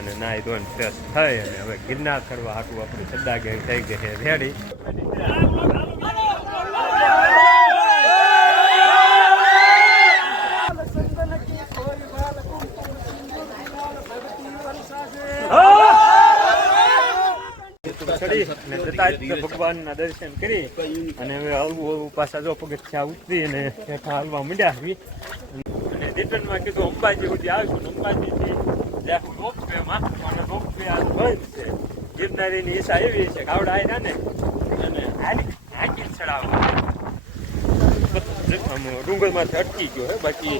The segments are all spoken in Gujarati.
અને નાહી ધોઈને ફ્રેશ થઈ અને હવે ગિરનાર કરવા હાટું આપણે સદ્દા ગેંગ થઈ ગઈ છે રેડી. ભગવાનના દર્શન કરી અને હવે હળવું પાછા જો પગથિયા ઉતરી અને હેઠા હાલવા માંડ્યા આવી અને રિટર્નમાં કીધું અંબાજી સુધી આવીશું. અંબાજીથી જ્યાં રોપવેમાં અને રોપવે આ બંધ છે. ગિરનારીની ઈચ્છા એવી છે કે આવડા આવ્યા ને અને હાકી ચડાવવા ડુંગરમાંથી અટકી ગયો હે. બાકી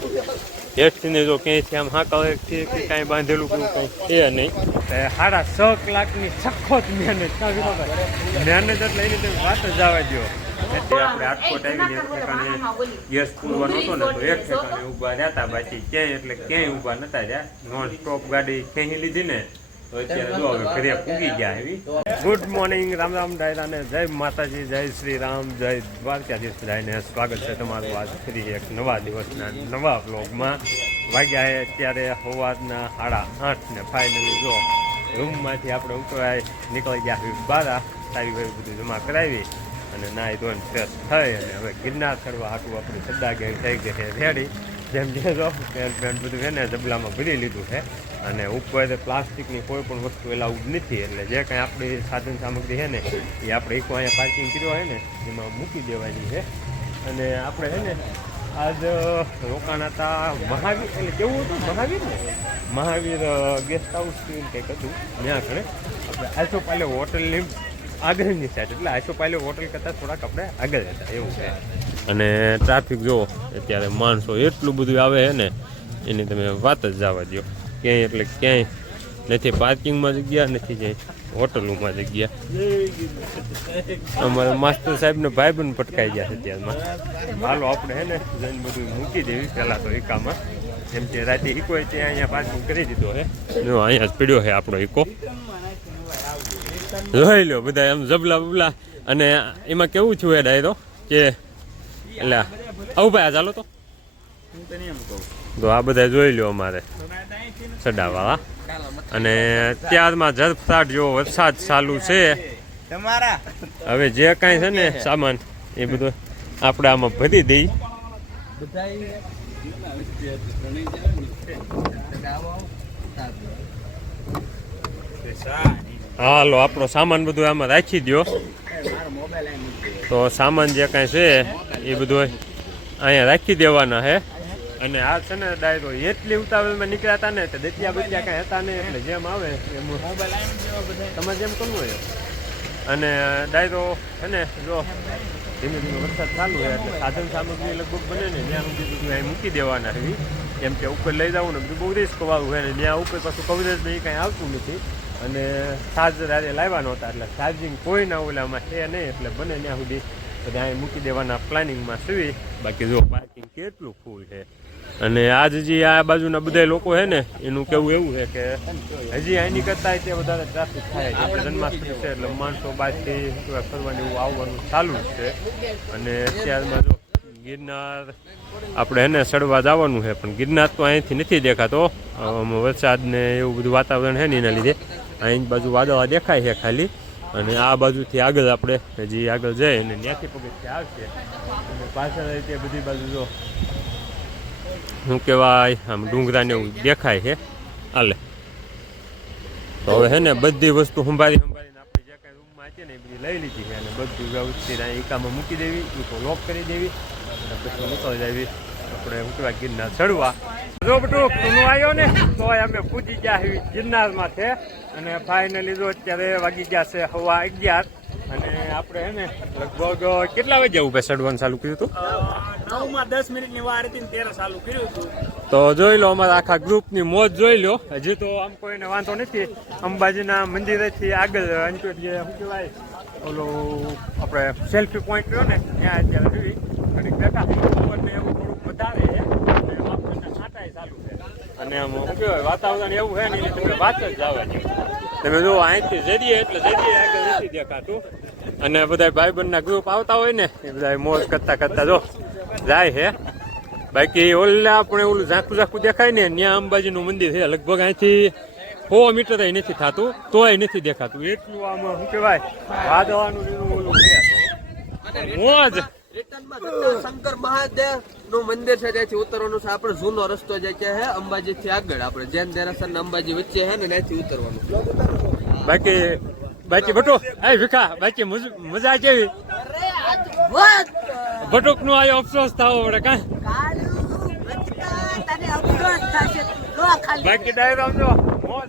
હેઠથી જો ક્યાંયથી આમ હાંકથી કાંઈ બાંધેલું કંઈ છે નહીં. 6.5 કલાકની સખત મહેનત મહેનત એટલે એની તમે વાત જ જવા દો. એટલે આપણે રાજકોટ આવીને એક ઠેકાણે ગેસ પૂરવાનો હતો ને તો એક ઠેકાણે ઊભા રહેતા. બાકી ક્યાંય એટલે ક્યાંય ઊભા નતા રહ્યા. નોન સ્ટોપ ગાડી ક્યાંય લીધી ને તો અત્યારે જો હવે ઘરે પૂગી ગયા એવી. ગુડ મોર્નિંગ, રામ રામ ડાયરાને જય માતાજી, જય શ્રી રામ, જય દ્વારકાધીશ બધાને સ્વાગત છે તમારું આજ ફરી એક નવા દિવસના નવા બ્લોગમાં. વાગ્યા અત્યારે સવારના 8:30 ને ફાઇનલી જો રૂમમાંથી આપણે ઉપરાય નીકળી ગયા બારા સારી ભાઈ બધું જમા કરાવી અને નાહી ધોઈને ફ્રેશ થઈ અને હવે ગિરનાર કરવા હાટું આપણે સદ્દા ગેંગ થઈ ગઈ છે રેડી. જેમ જે જો પેન્ટ બધું છે ને જબલામાં ભરી લીધું છે અને ઉપર પ્લાસ્ટિકની કોઈ પણ વસ્તુ એલાઉડ નથી. એટલે જે કાંઈ આપણી સાધન સામગ્રી છે ને એ આપણે એક અહીંયા પાર્કિંગ કર્યો હોય ને એમાં મૂકી દેવાની છે. અને આપણે છે ને આજ રોકાણ હતા મહાવીર, એટલે કેવું હતું મહાવીર ગેસ્ટ હાઉસ કંઈક હતું ત્યાં આગળ આપણે આઈસોપાલે હોટલની આગળની સાઈડ, એટલે આઈસોપાલે હોટલ કરતાં થોડાક આપણે આગળ હતા એવું છે. અને ટ્રાફિક જુઓ અત્યારે માણસો એટલું બધું આવે છે ને એની તમે વાત જ જવા દો. ક્યાંય એટલે ક્યાંય નથી પાર્કિંગમાં જગ્યા, નથી ક્યાંય હોટલોમાં જગ્યા. અમારા માસ્ટર સાહેબને ભાઈબંધ પટકાઈ ગયા છે અત્યારમાં. હાલો આપણે હે ને જઈને બધું મૂકી દેવી પહેલાં તો ઇકામાં. જેમ કે રાતે ઇકો ત્યાં અહીંયા પાર્કિંગ કરી દીધો છે. જો અહીંયા જ પીડ્યો છે આપણો ઇકો, જોઈ લો બધા એમ જબલા બબલા. અને એમાં કેવું છું એ ડાયરો કે એટલે આવું ભાઈ ચાલો તો આ બધા જોઈ લો અમારે સડાવાળા. અને ત્યારમાં ઝડફાટ જો વરસાદ ચાલુ છે. હવે જે કાંઈ છે ને સામાન એ બધું આપણે આમાં ભરી દઈ. હાલો આપણો સામાન બધું આમાં રાખી દો. તો સામાન જે કાંઈ છે એ બધું અહીંયા રાખી દેવાના છે. અને આ છે ને ડાયરો એટલી ઉતાવળમાં નીકળ્યા હતા ને તો દતિયા બતિયા કાંઈ હતા નહીં. એટલે જેમ આવે એમ તમારે જેમ કરવું હોય. અને ડાયરો છે ને જો ધીમે ધીમે વરસાદ ચાલુ છે એટલે સાધન સામગ્રી લગભગ બને ને ત્યાં સુધી બધું અહીં મૂકી દેવાના છે. કેમ કે ઉપર લઈ જવું ને બધું બહુ રિસ્ક વાળું છે ને ત્યાં ઉપર પાછું કવરેજ નહીં કાંઈ આવતું નથી. અને ચાર્જર આજે લાવ્યા નહોતા એટલે ચાર્જિંગ કોઈના ઓલામાં છે નહીં. એટલે બને ત્યાં સુધી બધા અહીં મૂકી દેવાના પ્લાનિંગમાં સુવી. બાકી જો પાર્કિંગ કેટલું ફૂલ છે. અને આજ જે આ બાજુના બધા લોકો છે ને એનું કેવું એવું છે કે હજી અહીંની કરતાં તે વધારે ટ્રાફિક થાય છે. જન્માષ્ટમી છે એટલે માણસો બહારથી ફરવાનું એવું આવવાનું ચાલુ જ છે. અને અત્યારમાં જો ગિરનાર આપણે એને ચડવા જવાનું છે પણ ગિરનાર તો અહીંથી નથી દેખાતો. વરસાદ ને એવું બધું વાતાવરણ છે ને એના લીધે અહીં બાજુ વાદળા દેખાય છે ખાલી. અને આ બાજુથી આગળ આપણે હજી આગળ જઈએ અને ત્યાંથી પગથિયા આવશે. અને પાછળ તે બધી બાજુ જો શું કહેવાય આમ ડુંગરાને એવું દેખાય છે. હાલે તો હવે છે ને બધી વસ્તુ સંભાળીને આપણે જે કાંઈ રૂમમાં હતી ને એ બધી લઈ લીધી છે. અને બધું વ્યવસ્થિત અહીં ઇકામાં મૂકી દેવી, ઇકો લોક કરી દેવી અને પછી નીકળી જાવી આપણે શું કહેવાય ગિરનાર ચડવા. જો બધું તું આવ્યો ને તો અમે પૂજી ગયા એવી ગિરનારમાં છે. અને ફાઇનલી જો અત્યારે વાગી ગયા છે 11:15. અને આપણે હે ને લગભગ કેટલા વાગ્યા ઉપર ચડવાનું ચાલુ કર્યું હતું? 9:10 મિનિટની વાર હતી ને 13 ચાલુ કર્યું હતું. તો જોઈ લો અમારા આખા ગ્રુપની મોજ જોઈ લો. હજી તો આમ કોઈને વાંધો નથી. અંબાજીના મંદિરેથી આગળ અંચોટ જે શું કહેવાય ઓલું આપણે સેલ્ફી પોઈન્ટ રહ્યો ને ત્યાં અત્યારે જોઈ ઘડીક બેઠા ને એવું થોડુંક વધારે છે. ચાલુ છે અને આમ શું કહેવાય વાતાવરણ એવું છે ને એટલે તમે વાત જ જવાની. તમે જો અહીંથી જરીએ એટલે જરીએ આગળ નથી દેખાતું. અને બધા ભાઈબંધના ગ્રુપ આવતા હોય ને એ બધા મોજ કરતા કરતા જો જાય છે. બાકી ઓલા આપણે ઓલું ઝાંખું ઝાંખું દેખાય ને ત્યાં અંબાજીનું મંદિર છે. લગભગ અહીંથી 100 મીટર નથી થતું તોય નથી દેખાતું એટલું આમાં શું કહેવાય વાદળાનું લીલું ઓલું છે મોજ. રિટર્નમાં જતા શંકર મહાદેવ નું મંદિર છે ત્યાંથી ઉતરવાનું છે. આપણે જૂનો રસ્તો જે છે હે અંબાજી થી આગળ આપણે જૈન દેરાસર અંબાજી વચ્ચે હે ને ત્યાંથી ઉતરવાનું. બાકી બટુ આ ભીખા બાકી મજા કેવી બટુક નું આયો અફસોસ થવો પડે કા બાકી ડાયરો સમજો મોજ.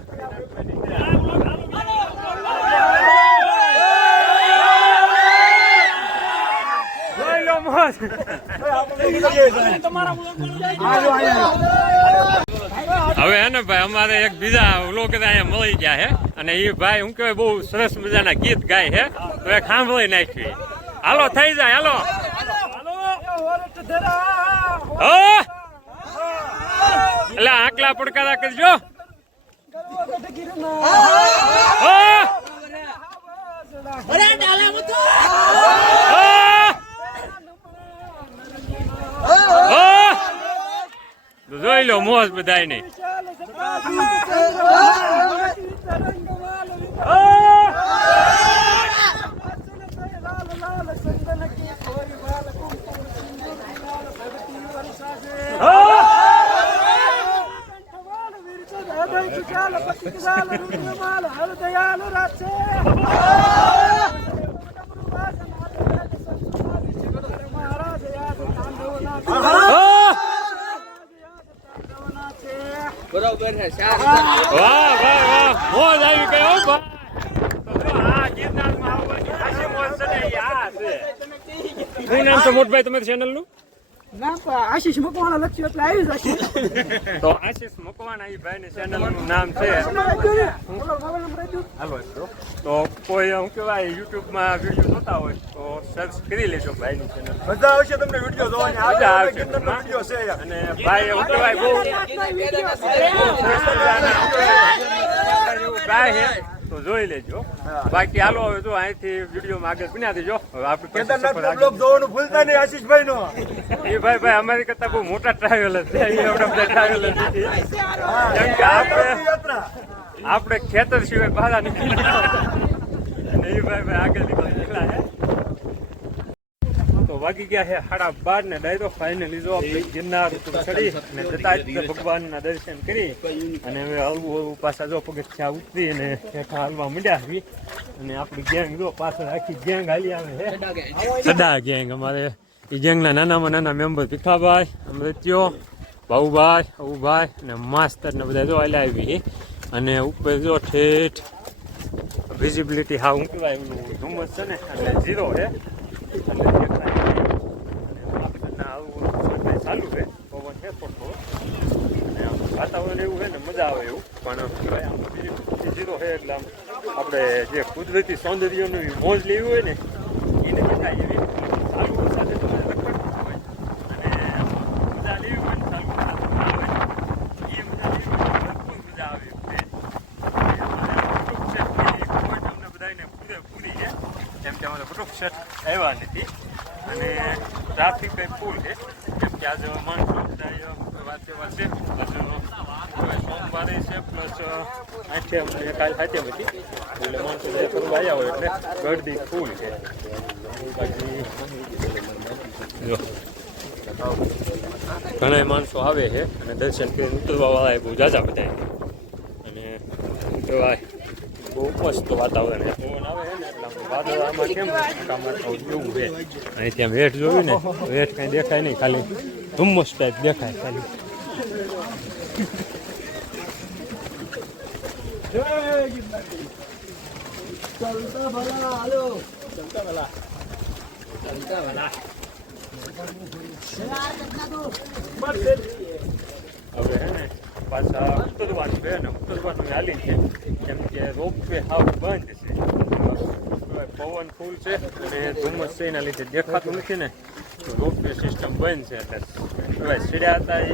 જોઈ લો મોજ. હવે હે ને ભાઈ અમારે એક બીજા લોકો અહીંયા મળી ગયા હે અને એ ભાઈ હું કહેવાય બહુ સરસ મજાના ગીત ગાય હે તો એ સાંભળી નાખી. હાલો થઈ જાય હાલો. એટલે આકલા પડકારા કરજો. જોઈ લો મોજ બધાય નહીં. બરોબર છે. વાહ વાહ વાહ મોજ આવી ગઈ હો ભાઈ. તો જો આ ગિરનારમાં આવવાની ખાસી મોજ છે ને એ આ છે. શું નામ છે મોટભાઈ તમારી ચેનલ નું? આશીષ મકવાણા લખ્યું એટલે આવી જશે. તો આશીષ મકવાણા એ ભાઈ ની ચેનલ નું નામ છે. હાલો તો કોઈ શું કહેવાય યુટ્યુબ માં વિડીયો જોતા હોય તો સર્ચ કરી લેજો ભાઈ ની ચેનલ. મજા આવશે તમને વિડીયો જોવાની. મજા આવશે વિડીયો છે અને ભાઈ શું કહેવાય બહુ ગાય છે તો જોઈ લેજો. બાકી હાલો હવે જો અહીંથી વિડીયોમાં આગળ બન્યા દેજો. હવે આપણે કેદારનાથ બ્લોગ જોવાનું ભૂલતા નહીં આશીષભાઈ નો. એ ભાઈ અમારી કરતા બહુ મોટા ટ્રાવેલર છે. આપણે બધા ટ્રાવેલર નથી કેમ કે આપણે ખેતર સિવાય બહાર નીકળી અને એ ભાઈ આગળ નીકળેલા છે. તો વાગી ગયા છે 12:30 ને ડાયરો ફાઇનલી જો આપણે ગિરનાર ઉપર ચડી અને જતા ભગવાનના દર્શન કરી અને હવે હળવું પાછા જો પગથિયાં ઉતરી અને હેઠા હાલવા માંડ્યા આવી અને આપણી ગેંગ જો પાછળ આખી ગેંગ હાલી આવે છે. સદા ગેંગ અમારે એ ગેંગના નાનામાં નાના મેમ્બર ભીખાભાઈ, અમૃત્યો, બાબુભાઈ, અબુભાઈ અને માસ્તર ને બધા જો હાલ્યા આવી અને ઉપર જો ઠેઠ વિઝિબિલિટી હા હું કહેવાય એમનું ધુમ્મસ છે ને એટલે 0 છે ચાલુ છે પવન છે થોડો અને વાતાવરણ એવું છે ને મજા આવે એવું પણ 0 છે એટલે આમ આપણે જે કુદરતી સૌંદર્યનું મોજ લેવી હોય ને એ નથી થાય એવી ચાલુ સાથે તમે રખડતા હોય અને મજા લેવી હોય ને ચાલુ આવે એ મજા લેવી હોય ભરપૂર મજા આવે તમને બધાને પૂરી છે જેમ કે અમારે ફોટો સેટ આવ્યા નથી અને ટ્રાફિક કંઈ ફૂલ છે કેમ કે આજે માણસો બધા વાંચે સોમવારે છે પ્લસ કાલ સાચે બધી એટલે માણસો બધા ફરવા આવ્યા હોય એટલે ગરદી ફૂલ છે. પછી ઘણા માણસો આવે છે અને દર્શન કરીને ઉતરવા વાળા બહુ ઝાઝા બધા અને કહેવાય બહુ મસ્ત વાતાવરણ છે. પવન આવે છે ને એટલે વાદળામાં કેમ કામમાં એવું છે અને ત્યાં વેઠ જોયું ને વેઠ કાંઈ દેખાય નહીં ખાલી ધુમ્મસ ટાઈપ દેખાય ખાલી. હવે હે ને પાછા ઉતરવાનું છે ને ઉતરવાનું હાલી છે કેમ કે રોપ વે હાવ બંધ છે. પવન ફૂલ છે અને ધુમ્મસ છે એના લીધે દેખાતું નથી ને તો રોપ વે સિસ્ટમ બંધ છે એટલે કહેવાય સીડ્યા હતા એ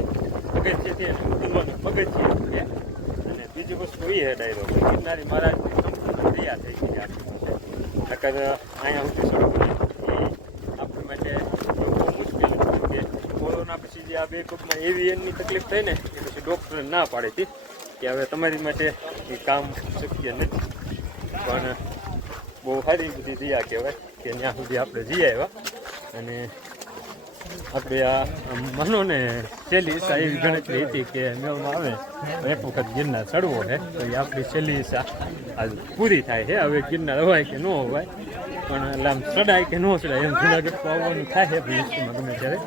પગથિયેથી અને ઉતરવાનું પગથિયે છે. અને બીજી વસ્તુ એ છે ડાયરો ગિરનારી મહારાજની સંપૂર્ણ તૈયાર થઈ ગઈ છે નકર અહીંયા સુધી સડક આપણી માટે બહુ મુશ્કેલ હતું કે કોરોના પછી જે આ 2 કપમાં એવી એની તકલીફ થઈ ને એ પછી ડૉક્ટરે ના પાડી હતી કે હવે તમારી માટે એ કામ શક્ય નથી, પણ બહુ સારી બધી જગ્યા કહેવાય કે ત્યાં સુધી આપણે જઈ આવ્યા. અને આપણે આ માનો ને છેલ્લી ઈચ્છા એવી ગણતરી હતી કે મેળમાં આવે એક વખત ગિરનાર ચડવો છે, તો એ આપણી છેલ્લી ઈચ્છા આજ પૂરી થાય છે. હવે ગિરનાર હોવાય કે ન હોવાય, પણ એટલે આમ ચડાય કે ન ચડાય એમ જુનાગઢ તો આવવાનું થાય છે ભવિષ્યમાં ગમે ત્યારે.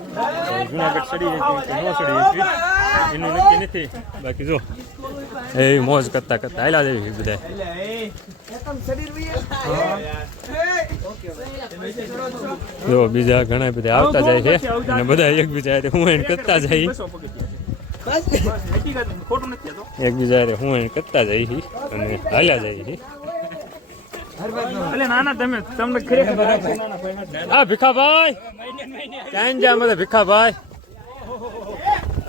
તો જુનાગઢ ચડી જઈએ કે ન ચડી જઈએ એનું નક્કી નથી. બાકી જો એ મોજ કરતા કરતા હાલ્યા જેવી બધા. જો બીજા ઘણા બધા આવતા જાય છે અને બધા એકબીજા હું એને કરતા જાય, એકબીજા હું એને કરતા જાય અને હાલ્યા જાય છે. હા ભીખાભાઈ ક્યાં જા મને ભીખાભાઈ,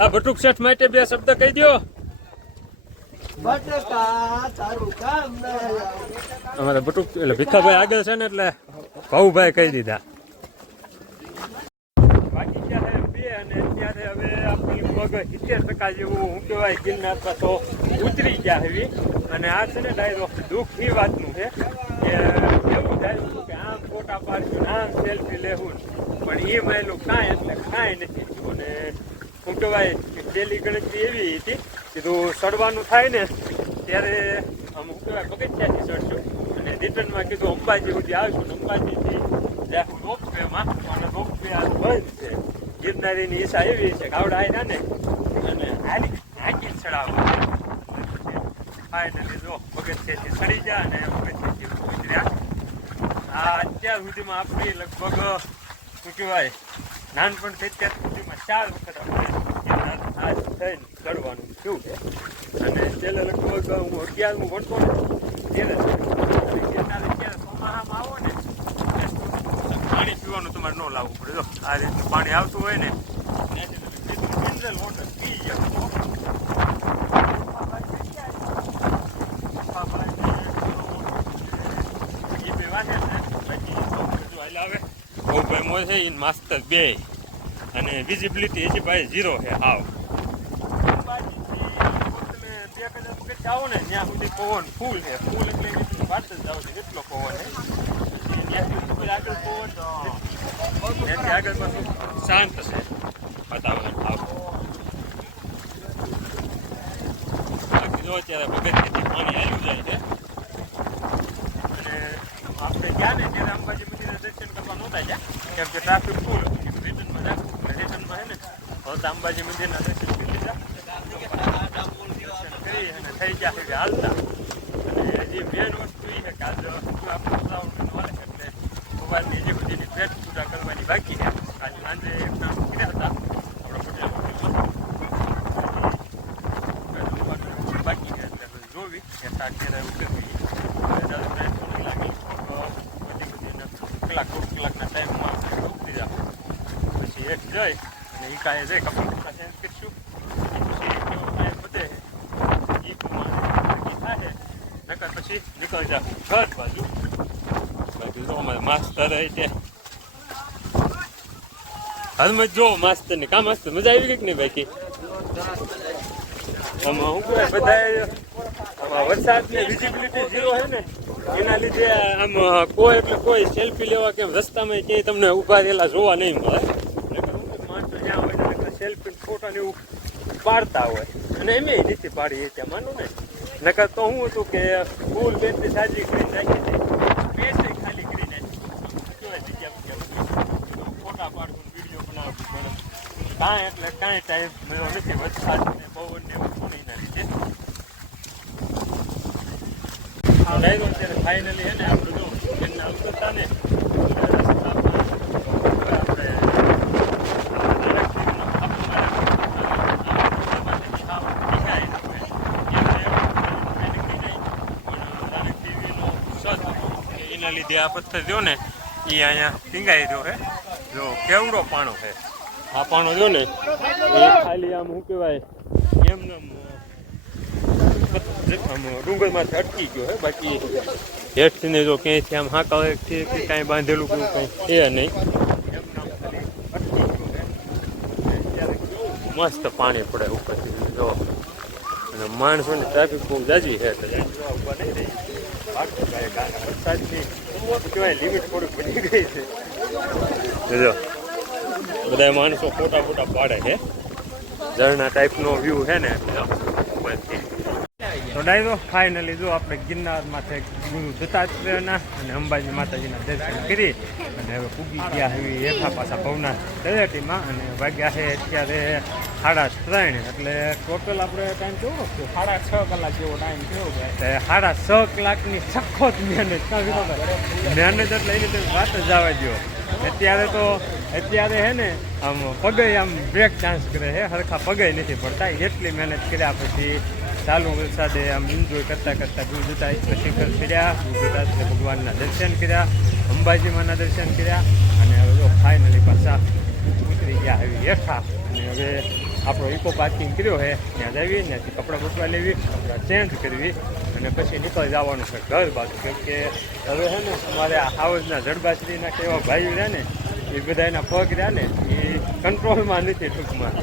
આ બટુક શેઠ માટે બે શબ્દ કહી દો. અમારા બટુક એટલે ભીખાભાઈ આગળ છે ને એટલે ભાઉભાઈ કહી દીધા. બાકી ક્યાં થાય બે અને અત્યારે હવે આપણી લગભગ 70% જેવું શું કહેવાય ગિરનાર પર તો ઉતરી ગયા એવી. અને આ છે ને ડાયરો દુઃખ એ વાતનું છે કે એવું થાય કે આમ ફોટા પાડશું આમ સેલ્ફી લેવું, પણ એ માયલું કાંઈ એટલે કાંઈ નથી. અને શું કહેવાય કે પેલી ગણતરી એવી હતી કીધું ચડવાનું થાય ને ત્યારે આમ શું કહેવાય પગથિયાથી ચડશું અને રિટર્નમાં કીધું અંબાજી સુધી આવશું. અંબાજીથી જ્યાં રોપવેમાં અને રોપવે આ બંધ છે. ગિરનારીની ઈચ્છા એવી છે કે આવડા આવ્યા ને અને હાકી ચડાવવા ફાઇનલી જો પગથિયાથી ચડી જાય અને પગથિયાથી ઉતર્યા. આ અત્યાર સુધીમાં આપણી લગભગ શું કહેવાય નાનપણથી અત્યાર સુધીમાં 4 વખત આપણે આ થઈને ચડવાનું થયું છે. અને છેલ્લે લગભગ હું 11મું ભણતો ને ત્યારે અત્યારે ચોમાસામાં આવો ને પાણી પીવાનું તમારે ન લાવવું પડે. જો આ રીતનું પાણી આવતું હોય ને મિનરલ વોટર પી જાય. એ બે વાગે ને બાકી આવે બહુ ભાઈ મોજ છે ઇન માસ્તર 2 અને વિઝિબિલિટી હજી ભાઈ 0 છે હાવ. જાઓ ને ત્યાં સુધી પવન ફૂલ છે, ફૂલ એટલે વાત જ જાવ છે કેટલો પવન છે. ત્યાંથી આગળ પવન ત્યાંથી આગળ પાછું શાંત છે વાતાવરણ આવું. બાકી જો અત્યારે પગથિયાથી પાણી આવ્યું જાય છે. અને આપણે ગયા ને ત્યારે અંબાજી મંદિરના દર્શન કરવા નહોતા ગયા કેમ કે ટ્રાફિક ફૂલ હતું. રિટર્નમાં રિટર્નમાં છે ને હવે તો અંબાજી મંદિરના દર્શન કરી લીધા કરી અને થઈ ગયા છે હાલતા. અને હજી મેન વસ્તુ એ છે કે આજે આપણું નોલેજ એટલે સવારની જે બધીની પેટ પૂજા કરવાની બાકી છે. આજે સાંજે એક નામ કર્યા હતા આપણા પટેલ બાકી છે એટલે જોવી કે અત્યારે ઉતરવી લાગી કલાક 2 કલાકના ટાઈમમાં આપણે ઉતરી જાય. પછી એક જઈ અને એ કાંઈ જઈ કપડા ચેન્જ કરીશું બધે એ પ્રમાણે થાય નકર પછી નીકળી જાય ઘર બાજુ. બાકી જો અમારે માસ્તર છે હાલમાં જો માસ્તર ને કા માસ્તર મજા આવી ગઈ કે નહીં બાકી આમાં શું કહેવાય બધા વરસાદ ને વિઝિબિલિટી 0 છે ને એના લીધે આમ કોઈ એટલે કોઈ સેલ્ફી લેવા કેમ રસ્તામાં ક્યાંય તમને ઉભા રહેલા જોવા નહીં મળે. માણસો જ્યાં હોય એટલે સેલ્ફી ફોટા ને એવું પાડતા હોય અને એમ નથી પાડી ત્યાં માનું ને. નકર તો શું હતું કે ફૂલ બેટરી સાજી કરીને નાખી હતી બેટરી ખાલી કરી નાખી ફોટા પાડવું વિડીયો બનાવવું પણ કાંઈ એટલે કાંઈ ટાઈમ મળ્યો નથી. વરસાદ ને પવન ને એવું નહીં ના લીધે ડાયરો અત્યારે ફાઇનલી છે ને આપણે જો એમને ઉતરતા ને એના લીધે આ પથ્થર જો ને એ અહીંયા ટીંગાઈ રહ્યો છે. જો કેવડો પાણો છે આ પાણો જો ને એ ખાલી આમ શું કહેવાય એમને ડુંગરમાંથી અટકી ગયો છે. બાકી હેઠથી જો ક્યાંયથી આમ હાંકાથી કાંઈ બાંધેલું કંઈ એ નહીં એમના ખાલી અટકી ગયો છે. ત્યારે મસ્ત પાણી પડે ઉપરથી જો અને અને માણસોની ટ્રાફિક બહુ જાજી છે એટલે ઉભા નહીં રહી વરસાદની કહેવાય લિમિટ થોડીક બની ગઈ છે જો બધા માણસો ફોટા પાડે છે ઝરણા ટાઈપનો વ્યૂ છે ને તો ડાયરો ફાઇનલી જો આપણે ગિરનાર માથે ગુરુ દત્તાત્રેયના અને અંબાજી માતાજીના દર્શન કરી અને હવે પૂગી ગયા એવી હેઠા પાછા ભવનાથ તળેટીમાં અને વાગ્યા છે અત્યારે 3:30 એટલે ટોટલ આપણે ટાઈમ કેવો છે 6.5 કલાક જેવો ટાઈમ કેવો છે 6.5 કલાકની સખત મહેનત મહેનત એટલે એની તમે વાત જ આવવા દો અત્યારે હે ને આમ પગે આમ બ્રેક ડાન્સ કરે છે હરખા પગે નથી પડતા એટલી મહેનત કર્યા પછી ચાલુ વરસાદે આમ એન્જોય કરતાં ગુરુ દત્તાત્રેય શિખર ચડ્યા ગુરુ દત્તાત્રેય ભગવાનના દર્શન કર્યા અંબાજીમાંના દર્શન કર્યા અને હવે જો ફાઇનલી પાછા ઉતરી ગયા આવી હેઠા અને હવે આપણો ઇકો પાર્કિંગ કર્યો છે ત્યાં જવી ત્યાંથી કપડાં બપડા લેવી કપડાં ચેન્જ કરવી અને પછી નીકળી જવાનું છે ઘર બાજુ કેમ કે હવે છે ને અમારે આ હાઉસના જડબાશ્રીના કે એવા ભાઈઓ રહ્યા ને એ બધા એના પગ રહ્યા ને એ કંટ્રોલમાં નથી ટૂંકમાં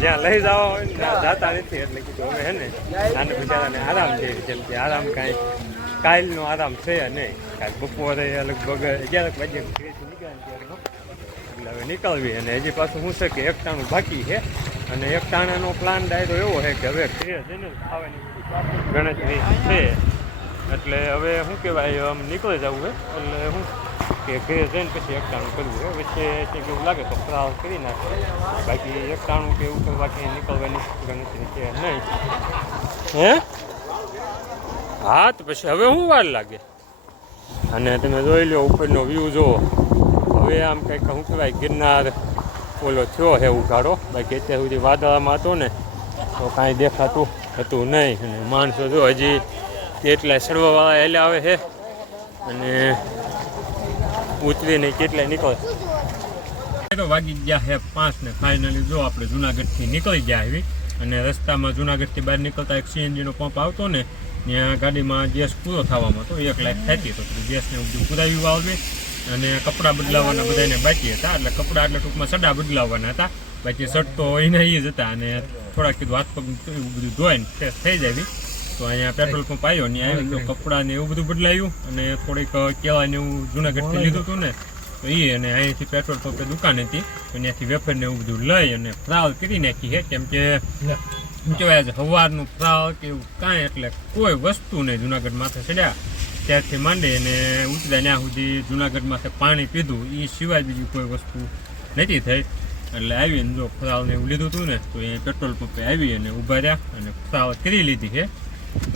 જ્યાં લઈ જવા હોય ને ત્યાં જતા નથી એટલે કીધું હવે હે ને નાના બિચારાને આરામ છે જેમ કે આરામ કાંઈ કાલનો આરામ છે નહીં કાંઈ બપોરે લગભગ 11 વાગે નીકળ્યા એટલે હવે નીકળવી અને હજી પાછું શું છે કે એકટાણું બાકી છે અને એકટાણાનો પ્લાન ડાયરો એવો છે કે હવે ઘરે જઈને ખાવાની ગણતરી છે એટલે હવે શું કહેવાય આમ નીકળી જવું એટલે શું કે ઘરે જઈને પછી એકટાણું કરવું હોય વચ્ચે કંઈક એવું લાગે તો ફરાર કરી નાખે બાકી એકટાણું કે એવું કરવા કે નીકળવાની ગણતરી છે નહીં હે હા તો પછી હવે શું વાર લાગે અને તમે જોઈ લો ઉપરનો વ્યૂ જુઓ હવે આમ કંઈક શું કહેવાય ગિરનાર ઓલો થયો છે ઉઘાડો બાકી અત્યાર સુધી વાદળામાં હતો ને તો કાંઈ દેખાતું હતું નહીં અને માણસો જો હજી કેટલાય ચડવાવાળા હેલા આવે છે અને ઉતરીને કેટલાય નીકળે તો વાગી ગયા છે 5 ને ફાઇનલી જો આપણે જુનાગઢથી નીકળી ગયા આવી અને રસ્તામાં જુનાગઢથી બહાર નીકળતા એક સીએનજીનો પંપ આવતો ને ત્યાં ગાડીમાં ગેસ પૂરો થવામાં હતો 1 લાખ થતી તો ગેસને બધું પુરાવ્યું આવે અને કપડાં બદલાવવાના બધાને બાકી હતા એટલે કપડાં એટલે ટૂંકમાં સડા બદલાવવાના હતા બાકી શર્ટ તો એને એ જ હતા અને થોડાક કીધું હાથ પગ એવું બધું ધોઈને ફ્રેશ થઈ જાય તો અહીંયા પેટ્રોલ પંપ આવ્યો ને આવી તો કપડાં ને એવું બધું બદલાયું અને થોડીક કેળાને એવું જુનાગઢથી લીધું હતું ને તો એ અને અહીંયાથી પેટ્રોલ પંપે દુકાન હતી તો ત્યાંથી વેફર ને એવું બધું લઈ અને ફ્રાળ કરી નાખી છે કેમ કે શું કહેવાય સવારનું ફ્રાળ કે એવું કાંઈ એટલે કોઈ વસ્તુ નહીં જુનાગઢ માથે ચડ્યા ત્યારથી માંડી અને ઉતર્યા ત્યાં સુધી જુનાગઢ માથે પાણી પીધું એ સિવાય બીજી કોઈ વસ્તુ નથી થઈ એટલે આવીને જો ફ્રાળ ને એવું લીધું હતું ને તો એ પેટ્રોલ પંપે આવી અને ઊભા રહ્યા અને ફ્રાળ કરી લીધી છે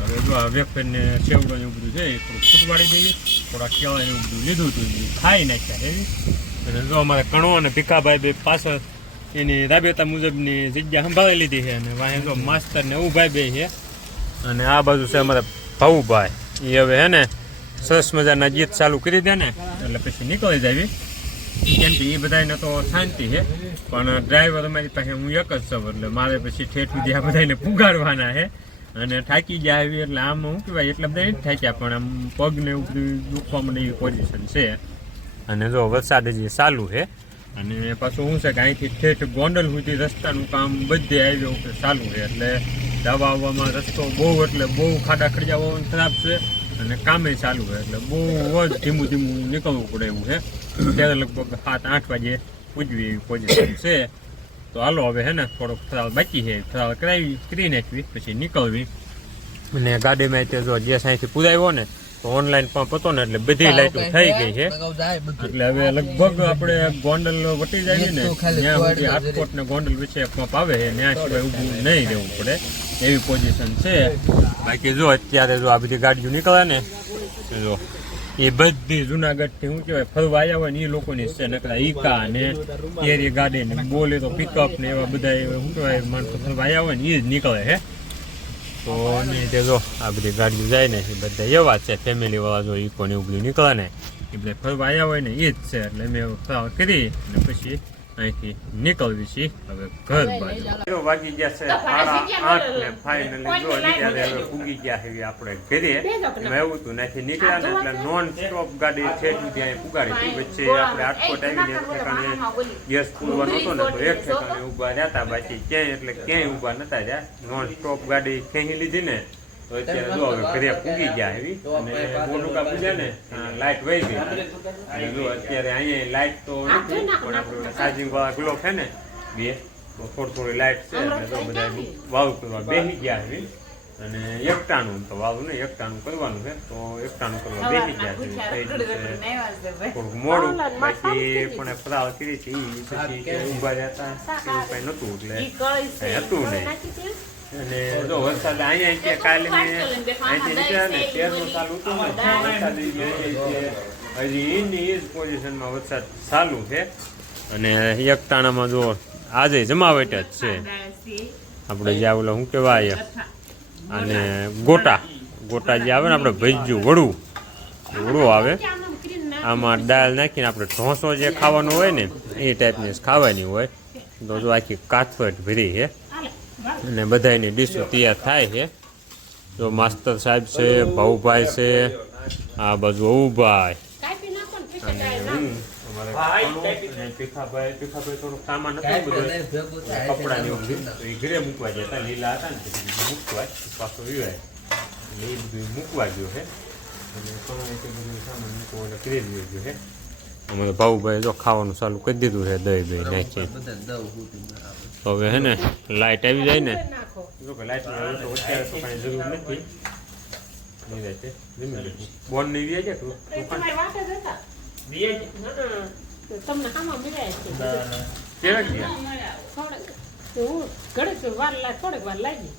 હવે જો આ વેફર ને સેવડો એવું બધું છે એ થોડું ફૂટવાડી દઈએ થોડા કેળા એવું બધું લીધું હતું ખાઈ નાખ્યા એવી અને જો અમારે કણો અને ભીખાભાઈ બે પાછળ એની રાબેતા મુજબની જગ્યા સંભાળી લીધી છે અને વાહે જો માસ્તર ને ઉભાઈ બે છે અને આ બાજુ છે અમારા ભાઉભાઈ એ હવે હે ને સરસ મજાના ગીત ચાલુ કરી દે ને એટલે પછી નીકળી જાવી કેમ કે એ બધાને તો શાંતિ છે પણ ડ્રાઈવર અમારી પાસે હું એક જ છું એટલે મારે પછી ઠેઠ સુધી આ બધાને પુગાડવાના છે અને થાકી ગયા આવી એટલે આમ શું કહેવાય એટલે બધા નથી થાક્યા પણ આમ પગને એવું બધું દુખવા મને એવી પોઝિશન છે અને જો વરસાદ હજી ચાલુ છે અને પાછું શું છે કે અહીંથી ઠેઠ ગોંડલ સુધી રસ્તાનું કામ બધે આવ્યો ચાલુ છે એટલે જવા આવવામાં રસ્તો બહુ એટલે બહુ ખાડા ખડિયા ખરાબ છે અને કામે ચાલુ છે એટલે બહુ જ ધીમું નીકળવું પડે એવું છે ત્યારે લગભગ 7-8 વાગે પૂજવી એવી પોઝિશન છે તો હાલો હવે હે ને થોડોક ફરાળ બાકી છે ફરાળ કરી નાખવી પછી નીકળવી અને ગાડીમાં તે જો ગેસ અહીંથી પુરાવ્યો ને તો ઓનલાઈન પંપ હતો ને એટલે બધી લાઈટો થઈ ગઈ છે એટલે હવે લગભગ આપણે ગોંડલ વટી જાય ને ત્યાં સુધી રાજકોટ ને ગોંડલ વચ્ચે પંપ આવે છે ત્યાં સિવાય ઊભું નહીં રહેવું પડે એવી પોઝિશન છે બાકી જો અત્યારે જો આ બધી ગાડીઓ નીકળે ને જો એ બધી જુનાગઢથી શું કહેવાય ફરવા આવ્યા હોય ને એ લોકોની છે નકરા ઈકા ને કેરી ગાડી ને બોલે તો પિકઅપ ને એવા બધા શું કહેવાય માણસો ફરવા આવ્યા હોય ને એ જ નીકળે છે તો ને તે જો આ બધી ગાડીઓ જાય ને એ બધા એવા છે ફેમિલીવાળા જો ઈકો ને એવું બધું નીકળે ને એ બધા ફરવા આવ્યા હોય ને એ જ છે એટલે અમે ફરવા કરી અને પછી અહીંથી નીકળવી છે હવે ઘર બાજુ વાગી ગયા છે 8:30 ને ફાઇનલી જો અત્યારે હવે પૂગી ગયા છે આપણે ઘરે એમાં એવું હતું નાથી નીકળ્યા ને એટલે નોન સ્ટોપ ગાડી છે ત્યાં પુગાડી હતી વચ્ચે આપણે આટકોટ આવીને એક ઠેકાણે ગેસ પૂરવાનો હતો ને તો એક ઠેકાણે ઊભા રહ્યા બાકી ક્યાંય એટલે ક્યાંય ઊભા નતા રહ્યા નોન સ્ટોપ ગાડી ખેંચી લીધી ને તો અત્યારે જો હવે ઘરે પૂગી ગયા એવી અને બોલુકા પૂજ્યા ને લાઈટ વહી ગઈ અને જો અત્યારે અહીંયા લાઈટ તો નથી પણ આપણે ચાર્જિંગ વાળા ગ્લોક છે ને બે તો થોડી લાઈટ છે એટલે તો બધા વાવ કરવા બેસી ગયા એવી અને એકટાણું તો વાવું ને એકટાણું કરવાનું છે તો એકટાણું કરવા બેસી ગયા છે થોડુંક મોડું બાકી પણ ફરાળ કરી હતી પછી ઊભા જતા એવું કઈ નતું એટલે હતું નહીં અને જો વરસાદ અહીંયા છે કાલે અહીંથી નીકળ્યા ને તેરનું ચાલુ હતું ને વરસાદ હજી એની એ જ પોઝિશનમાં વરસાદ ચાલુ છે અને એકટાણામાં જો આજે જમાવટ જ છે આપણે જે ઓલો શું કહેવાય અને ગોટા જે આવે ને આપણે ભજીયું વડું આવે આમાં દાળ નાખીને આપણે ઢોસો જે ખાવાનો હોય ને એ ટાઈપની ખાવાની હોય તો જો આખી કાથવટ ભરી છે અને બધાની ડીશો તૈયાર થાય છે જો માસ્તર સાહેબ છે ભાઉભાઈ છે આ બાજુ અવુભાઈ અને ભીખાભાઈ થોડુંક સામાન હતું બધું કપડાની એ ઘરે મૂકવા ગયા હતા લીલા હતા ને પછી મૂકવા પાછો વિવાય એટલે એ બધું મૂકવા ગયો છે અને બધું સામાન મૂકવો એટલે કરી ગયો છે અમારે ભાઉભાઈ જો ખાવાનું ચાલુ કરી દીધું છે દહીં દહીં નાખી તો હવે હે ને લાઈટ આવી જાય ને જો કે લાઈટ તો અત્યારે તો કાંઈ જરૂર નથી નહીં રહેશે બોન નહીં વ્યાજે તું તમને આમાં મિલાય છે કેવા ગયા થોડીક વાર લાગી